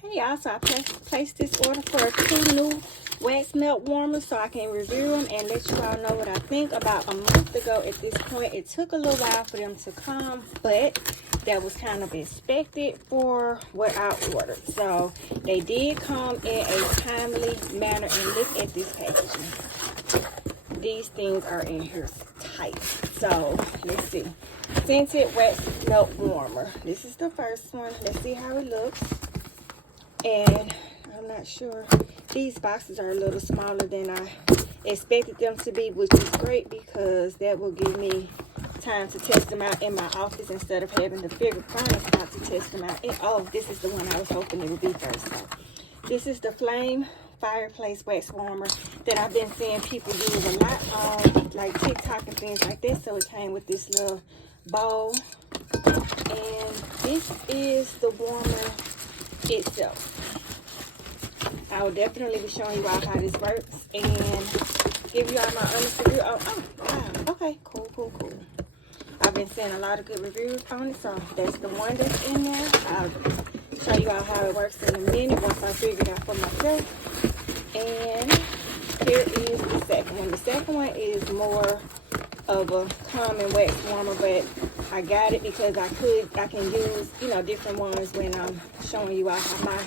Hey y'all, so I placed this order for 2 new wax melt warmers so I can review them and let you all know what I think. About a month ago at this point, it took a little while for them to come, but that was kind of expected for what I ordered. So they did come in a timely manner, and look at this packaging. These things are in here tight. So let's see. Scented wax melt warmer. This is the first one. Let's see how it looks. And I'm not sure, these boxes are a little smaller than I expected them to be, which is great because that will give me time to test them out in my office instead of having to figure furnace out to test them out. And, oh, this is the one I was hoping it would be first. So this is the Flame Fireplace Wax Warmer that I've been seeing people use a lot on like TikTok and things like this. So it came with this little bowl, and this is the warmer itself. I will definitely be showing you all how this works and give you all my honest review. Oh wow, okay, cool. I've been seeing a lot of good reviews on it, so that's the one that's in there. I'll show you all how it works in a minute once I figure it out for myself. And here is the second one. The second one is more of a common wax warmer, but I got it because I can use, you know, different ones when I'm showing you all how my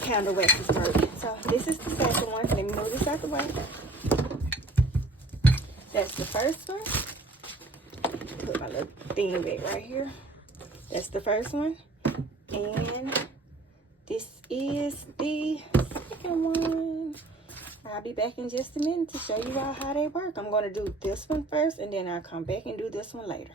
candle waxes work. So this is the second one. Let me move this out the way. That's the first one. Put my little thing back right here. That's the first one. And this is the second one. I'll be back in just a minute to show you all how they work. I'm going to do this one first, and then I'll come back and do this one later.